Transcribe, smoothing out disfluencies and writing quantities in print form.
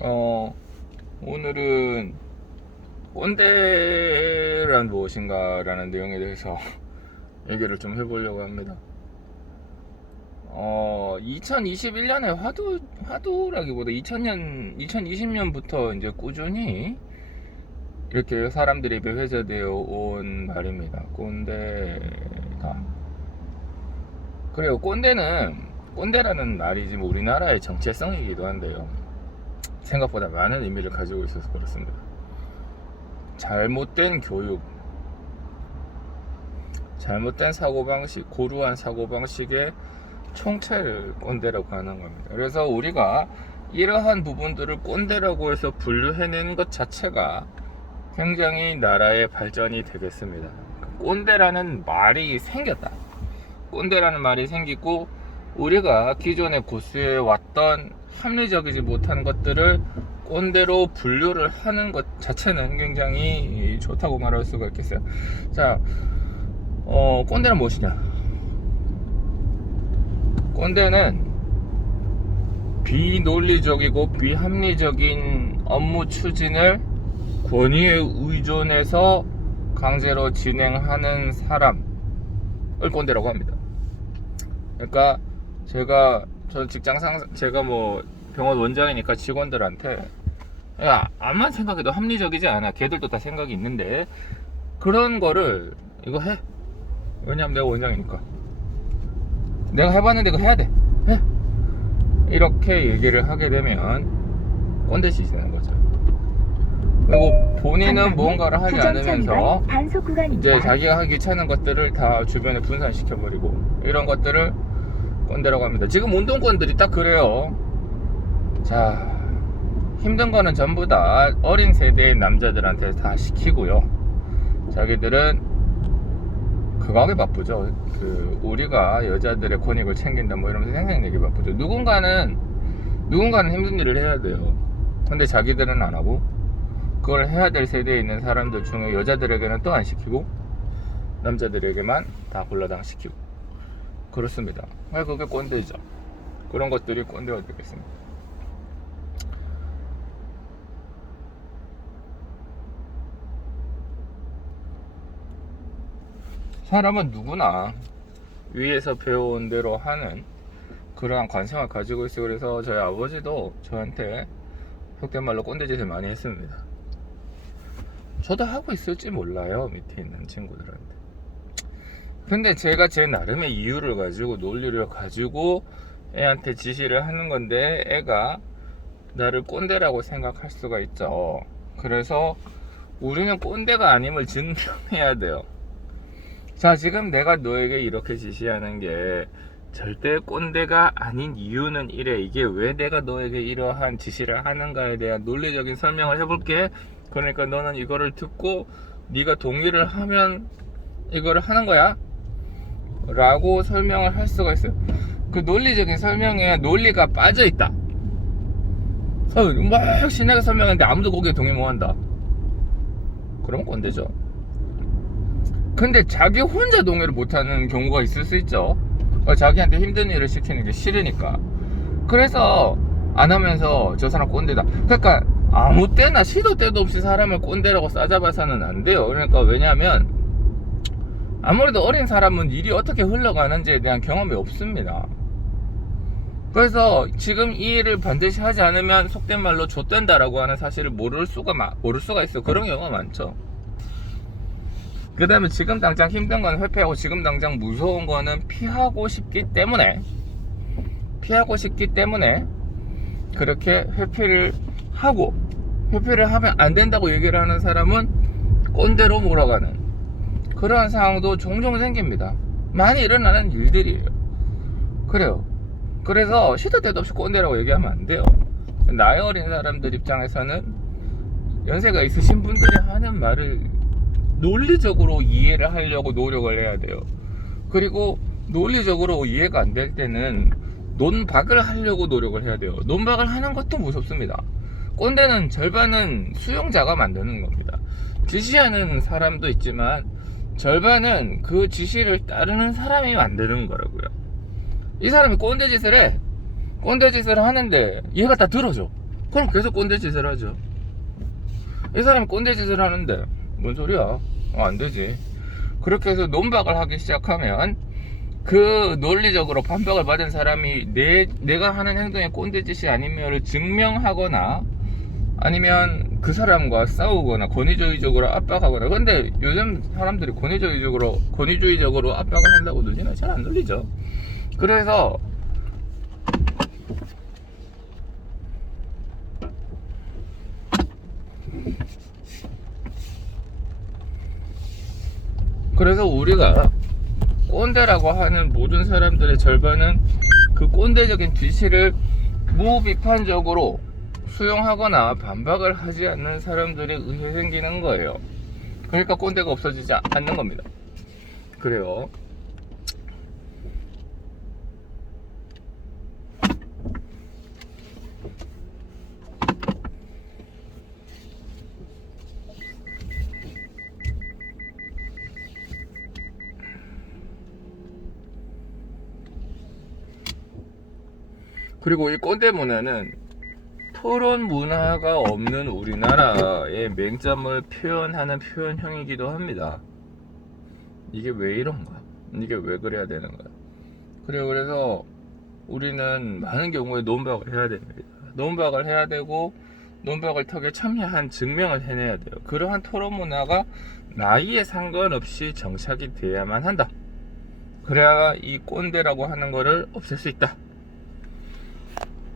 어, 오늘은 꼰대란 무엇인가 라는 내용에 대해서 얘기를 좀 해보려고 합니다. 2021년에 화두라기보다 2020년부터 이제 꾸준히 이렇게 사람들이 회자되어 온 말입니다. 꼰대가. 그래요. 꼰대라는 말이 지금 우리나라의 정체성이기도 한데요. 생각보다 많은 의미를 가지고 있어서 그렇습니다. 잘못된 교육, 잘못된 사고방식, 고루한 사고방식의 총체를 꼰대라고 하는 겁니다. 그래서 우리가 이러한 부분들을 꼰대라고 해서 분류해낸 것 자체가 굉장히 나라의 발전이 되겠습니다. 꼰대라는 말이 생겼다. 꼰대라는 말이 생기고 우리가 기존에 고수해 왔던 합리적이지 못한 것들을 꼰대로 분류를 하는 것 자체는 굉장히 좋다고 말할 수가 있겠어요. 자, 꼰대는 무엇이냐? 꼰대는 비논리적이고 비합리적인 업무 추진을 권위에 의존해서 강제로 진행하는 사람을 꼰대라고 합니다. 그러니까 제가 뭐 병원 원장이니까 직원들한테 야, 암만 생각해도 합리적이지 않아. 걔들도 다 생각이 있는데 그런 거를 이거 해. 왜냐면 내가 원장이니까. 내가 해봤는데 이거 해야 돼. 해. 이렇게 얘기를 하게 되면 꼰대짓이 되는 거죠. 그리고 본인은 무언가를 하지 않으면서 이제 자기가 하기 귀찮은 것들을 다 주변에 분산시켜버리고 이런 것들을 꼰대라고 합니다. 지금 운동권들이 딱 그래요. 자, 힘든 거는 전부 다 어린 세대의 남자들한테 다 시키고요. 자기들은 그거 하기 바쁘죠. 우리가 여자들의 권익을 챙긴다 뭐 이러면서 생색내기 바쁘죠. 누군가는 힘든 일을 해야 돼요. 근데 자기들은 안 하고 그걸 해야 될 세대에 있는 사람들 중에 여자들에게는 또 안 시키고 남자들에게만 다 골라당 시키고 그렇습니다. 그게 꼰대죠. 그런 것들이 꼰대가 되겠습니다. 사람은 누구나 위에서 배워온 대로 하는 그러한 관성을 가지고 있어요. 그래서 저희 아버지도 저한테 속된 말로 꼰대짓을 많이 했습니다. 저도 하고 있을지 몰라요, 밑에 있는 친구들한테. 근데 제가 제 나름의 이유를 가지고 논리를 가지고 애한테 지시를 하는 건데 애가 나를 꼰대라고 생각할 수가 있죠. 그래서 우리는 꼰대가 아님을 증명해야 돼요. 자, 지금 내가 너에게 이렇게 지시하는 게 절대 꼰대가 아닌 이유는 이래. 이게 왜 내가 너에게 이러한 지시를 하는가에 대한 논리적인 설명을 해볼게. 그러니까 너는 이거를 듣고 네가 동의를 하면 이거를 하는 거야 라고 설명을 할 수가 있어요. 그 논리적인 설명에 논리가 빠져있다. 막 신나게 설명하는데 아무도 거기에 동의 못한다. 그러면 꼰대죠. 근데 자기 혼자 동의를 못하는 경우가 있을 수 있죠. 자기한테 힘든 일을 시키는 게 싫으니까. 그래서 안 하면서 저 사람 꼰대다. 그러니까 아무 때나 시도 때도 없이 사람을 꼰대라고 싸잡아서는 안 돼요. 그러니까 왜냐하면 아무래도 어린 사람은 일이 어떻게 흘러가는지에 대한 경험이 없습니다. 그래서 지금 이 일을 반드시 하지 않으면 속된 말로 좆된다라고 하는 사실을 모를 수가 있어. 그런 경우가 많죠. 그 다음에 지금 당장 힘든 건 회피하고 지금 당장 무서운 거는 피하고 싶기 때문에 그렇게 회피를 하면 안 된다고 얘기를 하는 사람은 꼰대로 몰아가는 그러한 상황도 종종 생깁니다. 많이 일어나는 일들이에요. 그래요. 그래서 시도 때도 없이 꼰대라고 얘기하면 안 돼요. 나이 어린 사람들 입장에서는 연세가 있으신 분들이 하는 말을 논리적으로 이해를 하려고 노력을 해야 돼요. 그리고 논리적으로 이해가 안 될 때는 논박을 하려고 노력을 해야 돼요. 논박을 하는 것도 무섭습니다. 꼰대는 절반은 수용자가 만드는 겁니다. 지시하는 사람도 있지만 절반은 그 지시를 따르는 사람이 만드는 거라고요. 이 사람이 꼰대짓을 하는데 얘가 다 들어줘. 그럼 계속 꼰대 짓을 하죠. 이 사람이 꼰대 짓을 하는데 뭔 소리야? 안 되지. 그렇게 해서 논박을 하기 시작하면 그 논리적으로 반박을 받은 사람이 내가 하는 행동이 꼰대 짓이 아니면을 증명하거나 아니면 그 사람과 싸우거나 권위주의적으로 압박하거나. 근데 요즘 사람들이 권위주의적으로 압박을 한다고 늘리나? 잘 안 늘리죠. 그래서 우리가 꼰대라고 하는 모든 사람들의 절반은 그 꼰대적인 뒤치를 무비판적으로 수용하거나 반박을 하지 않는 사람들에 의해 생기는 거예요. 그러니까 꼰대가 없어지지 않는 겁니다. 그래요. 그리고 이 꼰대 문화는 토론 문화가 없는 우리나라의 맹점을 표현하는 표현형이기도 합니다. 이게 왜 이런가? 이게 왜 그래야 되는가? 그래서 우리는 많은 경우에 논박을 해야 됩니다. 논박을 해야 되고 논박을 턱에 참여한 증명을 해내야 돼요. 그러한 토론 문화가 나이에 상관없이 정착이 돼야만 한다. 그래야 이 꼰대라고 하는 거를 없앨 수 있다.